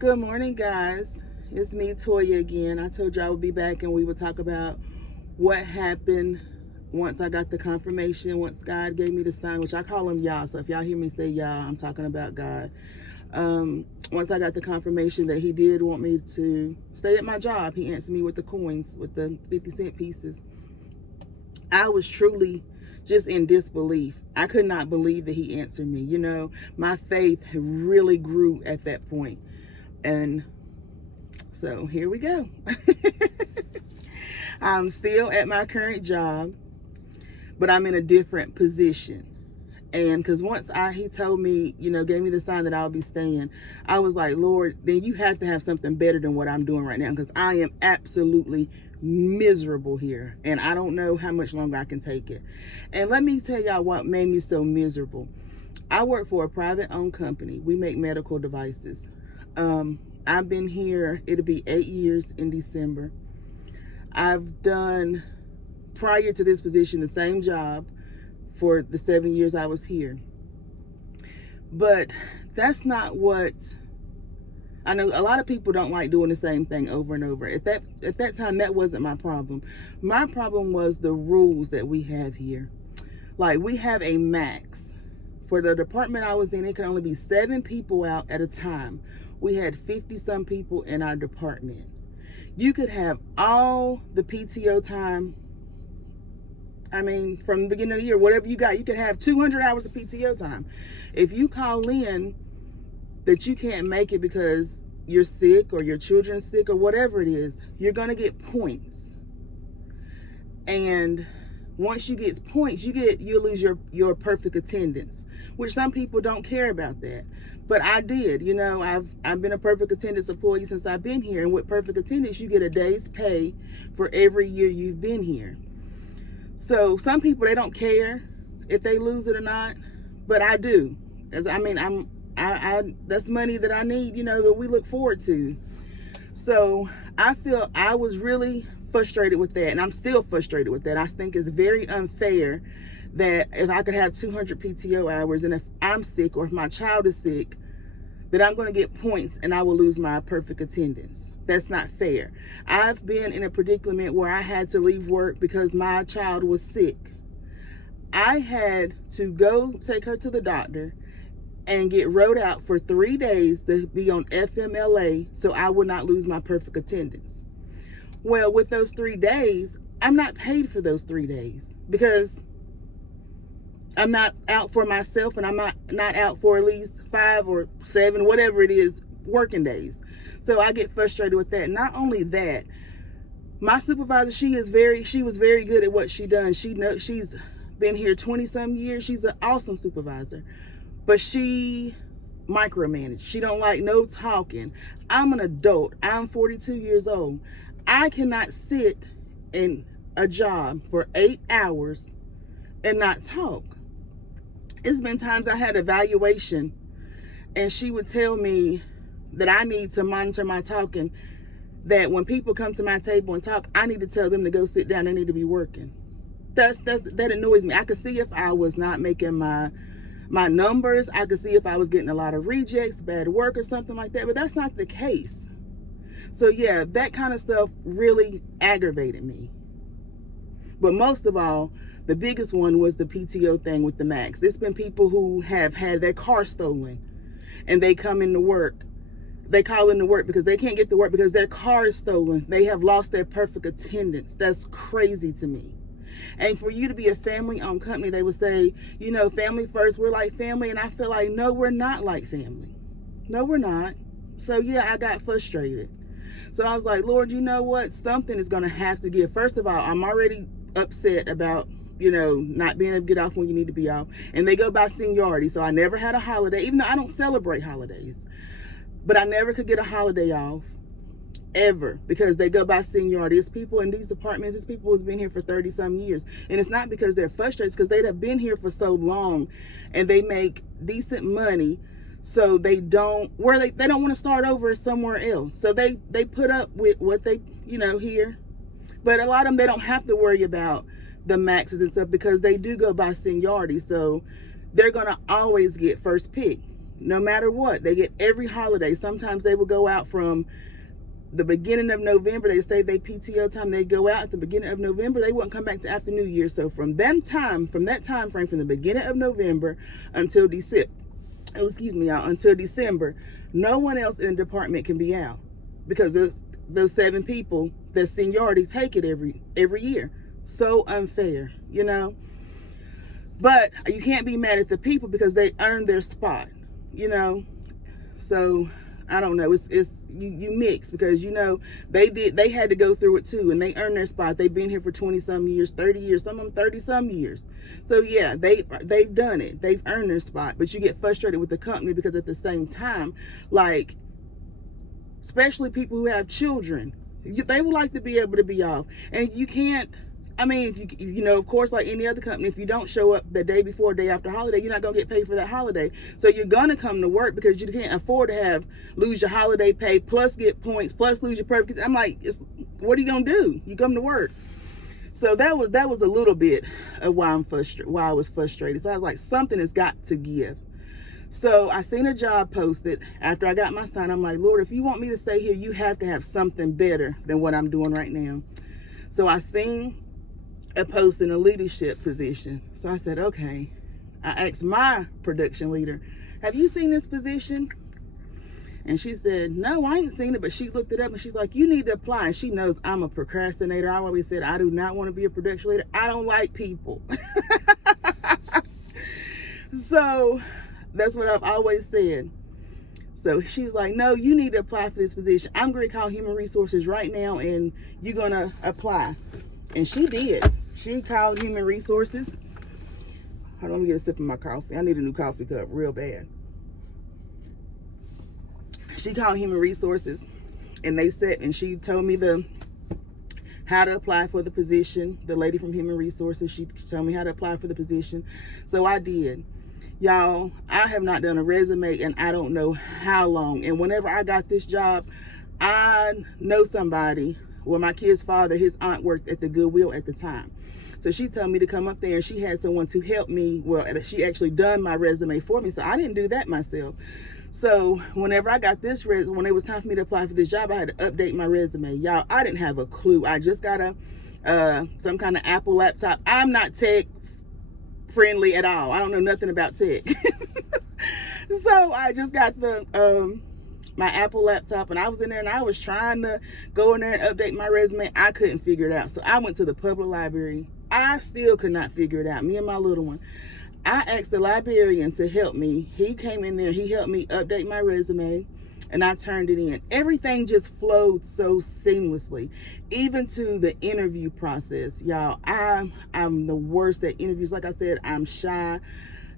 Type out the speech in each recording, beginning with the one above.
Good morning, guys. It's me, Toya, again. I told you I would be back and we would talk about what happened once I got the confirmation, once God gave me the sign, which I call him Yah. So if y'all hear me say Yah, I'm talking about God. Once I got the confirmation that he did want me to stay at my job, he answered me with the coins, with the 50-cent pieces. I was truly just in disbelief. I could not believe that he answered me. You know, my faith really grew at that point. And so here we go. I'm still at my current job, but I'm in a different position. And because once he told me, gave me the sign that I'll be staying, I was like, Lord, then you have to have something better than what I'm doing right now, because I am absolutely miserable here. And I don't know how much longer I can take it. And let me tell y'all what made me so miserable. I work for a private owned company. We make medical devices. I've been here, it'll be 8 years in December. I've done, prior to this position, the same job for the 7 years I was here. But that's not what, I know a lot of people don't like doing the same thing over and over. At that time, that wasn't my problem. My problem was the rules that we have here. Like, we have a max. For the department I was in, it could only be 7 people out at a time. We had 50-some people in our department. You could have all the PTO time. I mean, from the beginning of the year, whatever you got, you could have 200 hours of PTO time. If you call in that you can't make it because you're sick or your children's sick or whatever it is, you're going to get points. And once you get points, you lose your perfect attendance, which some people don't care about that. But I did. I've been a perfect attendance employee since I've been here. And with perfect attendance, you get a day's pay for every year you've been here. So some people, they don't care if they lose it or not, but I do. That's money that I need, that we look forward to. So I feel I was really frustrated with that, and I'm still frustrated with that. I think it's very unfair that if I could have 200 PTO hours, and if I'm sick or if my child is sick, that I'm going to get points and I will lose my perfect attendance. That's not fair. I've been in a predicament where I had to leave work because my child was sick. I had to go take her to the doctor and get wrote out for 3 days to be on FMLA so I would not lose my perfect attendance. Well, with those 3 days, I'm not paid for those 3 days because I'm not out for myself, and I'm not out for at least 5 or 7, whatever it is, working days. So I get frustrated with that. Not only that, my supervisor, she was very good at what she done. She's been here 20-some years. She's an awesome supervisor, but she micromanaged. She don't like no talking. I'm an adult. I'm 42 years old. I cannot sit in a job for 8 hours and not talk. It's been times I had evaluation and she would tell me that I need to monitor my talking, that when people come to my table and talk, I need to tell them to go sit down. They need to be working. That annoys me. I could see if I was not making my numbers. I could see if I was getting a lot of rejects, bad work or something like that, but that's not the case. So yeah, that kind of stuff really aggravated me. But most of all, the biggest one was the PTO thing with the max. There's been people who have had their car stolen and they come into work. They call into work because they can't get to work because their car is stolen. They have lost their perfect attendance. That's crazy to me. And for you to be a family-owned company, they would say, family first, we're like family. And I feel like, no, we're not like family. No, we're not. So yeah, I got frustrated. So I was like, Lord, you know what? Something is going to have to give. First of all, I'm already upset about not being able to get off when you need to be off. And they go by seniority. So I never had a holiday, even though I don't celebrate holidays. But I never could get a holiday off, ever, because they go by seniority. It's people in these departments, it's people who's been here for 30-some years. And it's not because they're frustrated, it's because they have been here for so long and they make decent money. So they don't want to start over somewhere else. So they put up with what they, here. But a lot of them, they don't have to worry about the maxes and stuff because they do go by seniority. So they're going to always get first pick. no matter what. They get every holiday. Sometimes they will go out from the beginning of November. They say they PTO time. They go out at the beginning of November. They won't come back to after New Year. So from that time frame, from the beginning of November until December, until December, no one else in the department can be out, because those 7 people, the seniority, take it every year. So unfair, you know. But you can't be mad at the people because they earned their spot, you know. So I don't know. It's you mix, because you know they had to go through it too, and they earned their spot. They've been here for 20-some years, 30 years, some of them 30-some years. So yeah, they've done it. They've earned their spot. But you get frustrated with the company because at the same time, like, especially people who have children, they would like to be able to be off, and you can't. I mean, if you know, of course, like any other company, if you don't show up the day before, day after holiday, you're not going to get paid for that holiday. So you're going to come to work because you can't afford to lose your holiday pay, plus get points, plus lose your perfect. I'm like, what are you going to do? You come to work. So that was a little bit of why I was frustrated. So I was like, something has got to give. So I seen a job posted after I got my sign. I'm like, Lord, if you want me to stay here, you have to have something better than what I'm doing right now. So I seen a post in a leadership position. So I said, okay. I asked my production leader, have you seen this position? And she said, no, I ain't seen it, but she looked it up and she's like, you need to apply. And she knows I'm a procrastinator. I always said, I do not want to be a production leader. I don't like people. So that's what I've always said. So she was like, no, you need to apply for this position. I'm going to call Human Resources right now and you're going to apply. And she did. She called Human Resources. Hold on, let me get a sip of my coffee. I need a new coffee cup real bad. She called Human Resources and she told me how to apply for the position. The lady from Human Resources, she told me how to apply for the position. So I did. Y'all, I have not done a resume in I don't know how long. And whenever I got this job, I know somebody. Well, my kid's father, his aunt worked at the Goodwill at the time. So she told me to come up there, and she had someone to help me. Well, she actually done my resume for me, so I didn't do that myself. So whenever I got this when it was time for me to apply for this job, I had to update my resume. Y'all, I didn't have a clue. I just got some kind of Apple laptop. I'm not tech friendly at all. I don't know nothing about tech. So I just got my Apple laptop, and I was in there and I was trying to go in there and update my resume. I couldn't figure it out. So I went to the public library. I still could not figure it out. Me and my little one. I asked the librarian to help me. He came in there. He helped me update my resume, and I turned it in. Everything just flowed so seamlessly, even to the interview process. Y'all, I'm the worst at interviews. Like I said, I'm shy.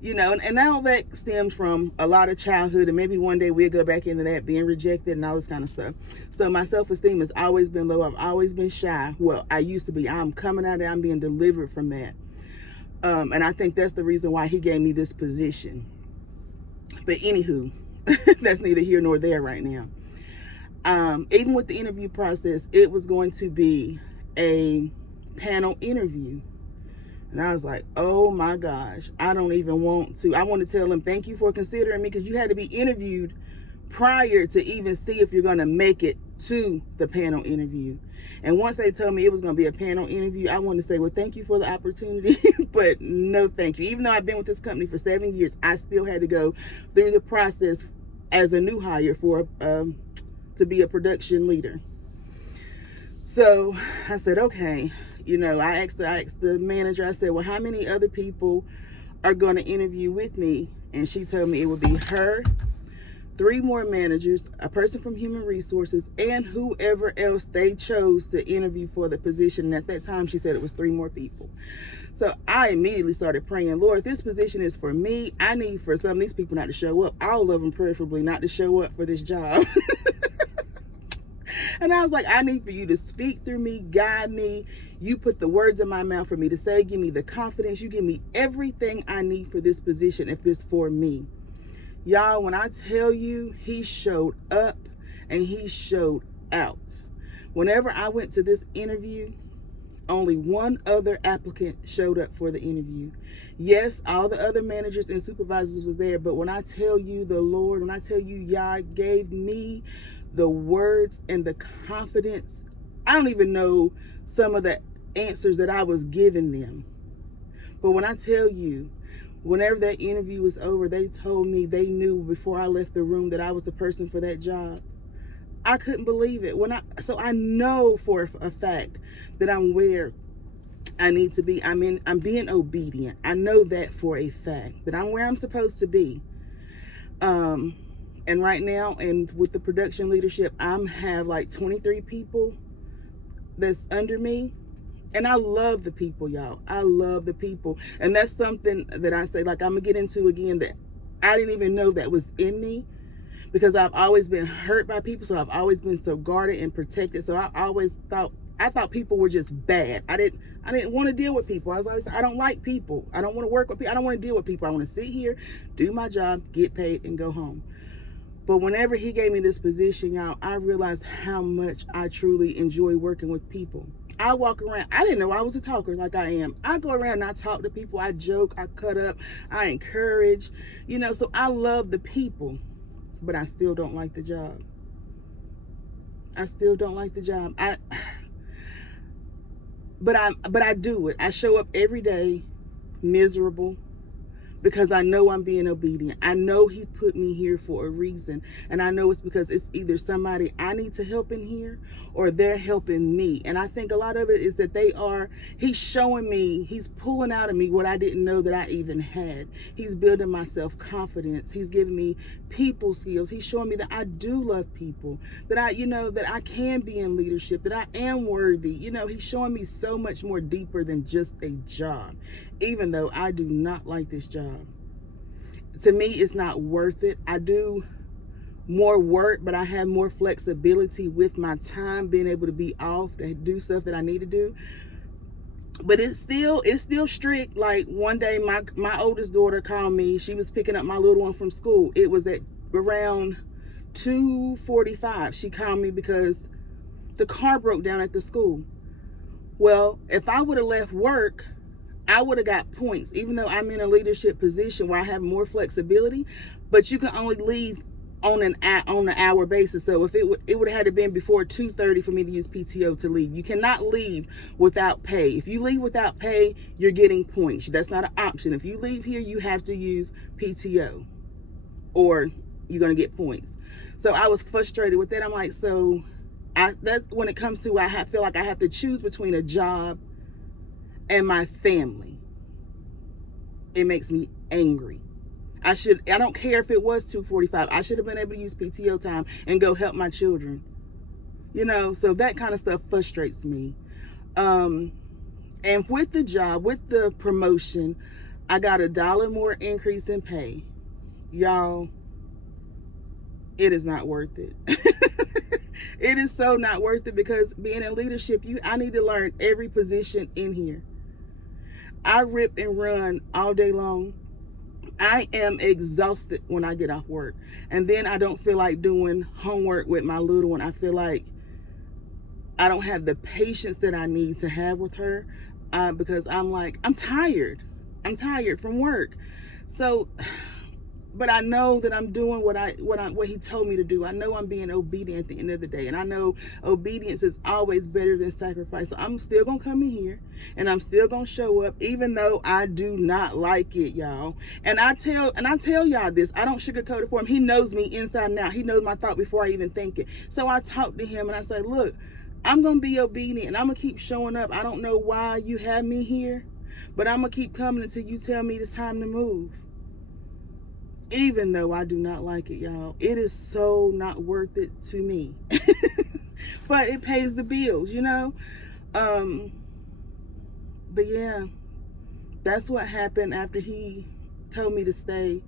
You know, and all that stems from a lot of childhood, and maybe one day we'll go back into that, being rejected and all this kind of stuff. So my self-esteem has always been low. I've always been shy. Well, I used to be. I'm coming out of it. I'm being delivered from that. And I think that's the reason why he gave me this position. But anywho, that's neither here nor there right now. Even with the interview process, it was going to be a panel interview. And I was like, oh my gosh, I don't even want to. I want to tell them, thank you for considering me, because you had to be interviewed prior to even see if you're going to make it to the panel interview. And once they told me it was going to be a panel interview, I wanted to say, well, thank you for the opportunity, but no thank you. Even though I've been with this company for 7 years, I still had to go through the process as a new hire to be a production leader. So I said, okay. You know, I asked the manager, I said, well, how many other people are going to interview with me? And she told me it would be her, 3 more managers, a person from Human Resources, and whoever else they chose to interview for the position. And at that time, she said it was 3 more people. So I immediately started praying, Lord, this position is for me. I need for some of these people not to show up. All of them preferably not to show up for this job. And I was like, I need for you to speak through me, guide me. You put the words in my mouth for me to say. Give me the confidence. You give me everything I need for this position if it's for me. Y'all, when I tell you, he showed up and he showed out. Whenever I went to this interview, Only one other applicant showed up for the interview. Yes, all the other managers and supervisors was there, but when I tell you the Lord, when I tell you Yah gave me the words and the confidence, I don't even know some of the answers that I was giving them. But when I tell you, whenever that interview was over, they told me they knew before I left the room that I was the person for that job. I couldn't believe it. So I know for a fact that I'm where I need to be. I'm being obedient. I know that for a fact, that I'm where I'm supposed to be. And right now, and with the production leadership, have like 23 people that's under me. And I love the people, y'all. I love the people. And that's something that I say, like I'm gonna get into again, that I didn't even know that was in me, because I've always been hurt by people. So I've always been so guarded and protected. So I thought people were just bad. I didn't want to deal with people. I don't like people. I don't want to work with people. I don't want to deal with people. I want to sit here, do my job, get paid, and go home. But whenever he gave me this position, y'all, I realized how much I truly enjoy working with people. I walk around, I didn't know I was a talker like I am. I go around and I talk to people, I joke, I cut up, I encourage, so I love the people, but I still don't like the job. I still don't like the job. But I do it. I show up every day miserable, because I know I'm being obedient. I know he put me here for a reason. And I know it's because it's either somebody I need to help in here, or they're helping me. And I think a lot of it is that he's showing me, he's pulling out of me what I didn't know that I even had. He's building my self-confidence. He's giving me people skills. He's showing me that I do love people, that I can be in leadership, that I am worthy. He's showing me so much more deeper than just a job, even though I do not like this job. To me, it's not worth it. I do more work, but I have more flexibility with my time, being able to be off to do stuff that I need to do. But it's still strict. Like one day, my oldest daughter called me. She was picking up my little one from school. It was at around 2:45. She called me because the car broke down at the school. Well, if I would have left work, I would have got points, even though I'm in a leadership position where I have more flexibility. But you can only leave on an hour basis. So if it would have had to been before 2:30 for me to use PTO to leave. You cannot leave without pay. If you leave without pay, you're getting points. That's not an option. If you leave here, you have to use PTO, or you're gonna get points. So I was frustrated with that. I'm like, that's when it comes to, I feel like I have to choose between a job and my family. It makes me angry. I don't care if it was 2:45. I should have been able to use PTO time and go help my children. So that kind of stuff frustrates me. And with the job, with the promotion, I got $1 more increase in pay. Y'all, it is not worth it. It is so not worth it, because being in leadership, I need to learn every position in here. I rip and run all day long. I am exhausted when I get off work. And then I don't feel like doing homework with my little one. I feel like I don't have the patience that I need to have with her, because I'm tired. I'm tired from work. So, but I know that I'm doing what he told me to do. I know I'm being obedient at the end of the day. And I know obedience is always better than sacrifice. So I'm still going to come in here, and I'm still going to show up, even though I do not like it, y'all. And I tell y'all this. I don't sugarcoat it for him. He knows me inside and out. He knows my thought before I even think it. So I talk to him and I say, look, I'm going to be obedient, and I'm going to keep showing up. I don't know why you have me here, but I'm going to keep coming until you tell me it's time to move. Even though I do not like it, y'all. It is so not worth it to me. But it pays the bills, But yeah, that's what happened after he told me to stay.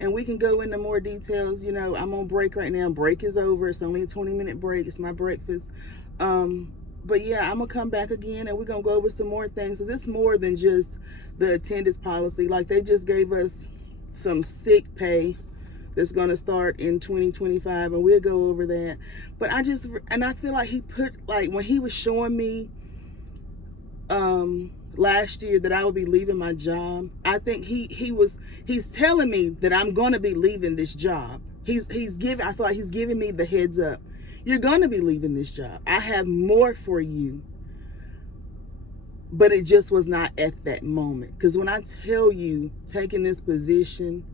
And we can go into more details. I'm on break right now. Break is over. It's only a 20-minute break. It's my breakfast. But yeah, I'm going to come back again, and we're going to go over some more things. Because it's more than just the attendance policy. Like, they just gave us some sick pay that's going to start in 2025, and we'll go over that. But I feel like he put, like, when he was showing me last year that I would be leaving my job. I think he's telling me that I'm going to be leaving this job. I feel like he's giving me the heads up. You're going to be leaving this job. I have more for you. But it just was not at that moment. Because when I tell you, taking this position,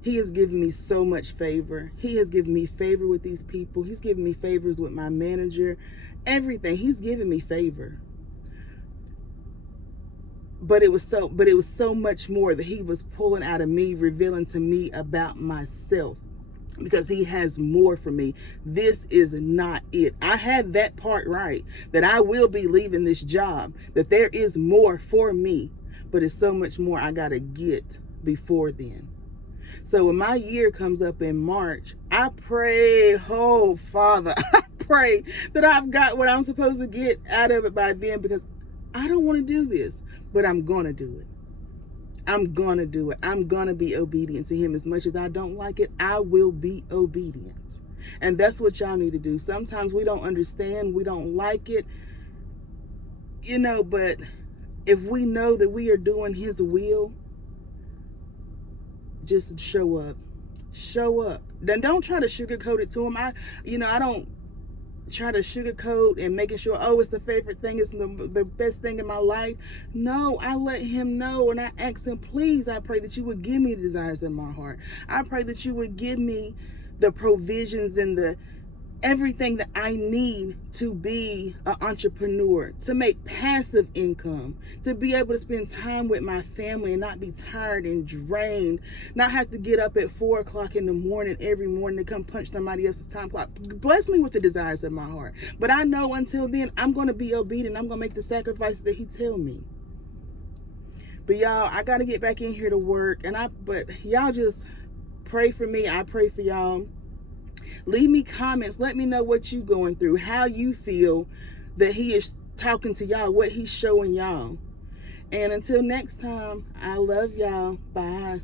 he has given me so much favor. He has given me favor with these people. He's given me favors with my manager. Everything. He's given me favor. But it was so much more that he was pulling out of me, revealing to me about myself. Because he has more for me. This is not it. I had that part right, that I will be leaving this job, that there is more for me, but it's so much more I gotta get before then. So when my year comes up in March, I pray, oh Father, I pray that I've got what I'm supposed to get out of it by then, because I don't want to do this, but I'm gonna do it. I'm going to do it. I'm going to be obedient to him. As much as I don't like it, I will be obedient. And that's what y'all need to do. Sometimes we don't understand. We don't like it. But if we know that we are doing his will, just show up. Show up. Then don't try to sugarcoat it to him. I don't try to sugarcoat and making sure, it's the favorite thing, it's the best thing in my life. No, I let him know, and I ask him, please, I pray that you would give me the desires in my heart. I pray that you would give me the provisions and the everything that I need to be an entrepreneur, to make passive income, to be able to spend time with my family and not be tired and drained, not have to get up at 4 o'clock in the morning every morning to come punch somebody else's time clock. Bless me with the desires of my heart. But I know until then, I'm going to be obedient. I'm going to make the sacrifices that he tell me. But y'all, I got to get back in here to work. But y'all just pray for me. I pray for y'all. Leave me comments. Let me know what you going through, how you feel that he is talking to y'all, what he's showing y'all. And until next time, I love y'all. Bye.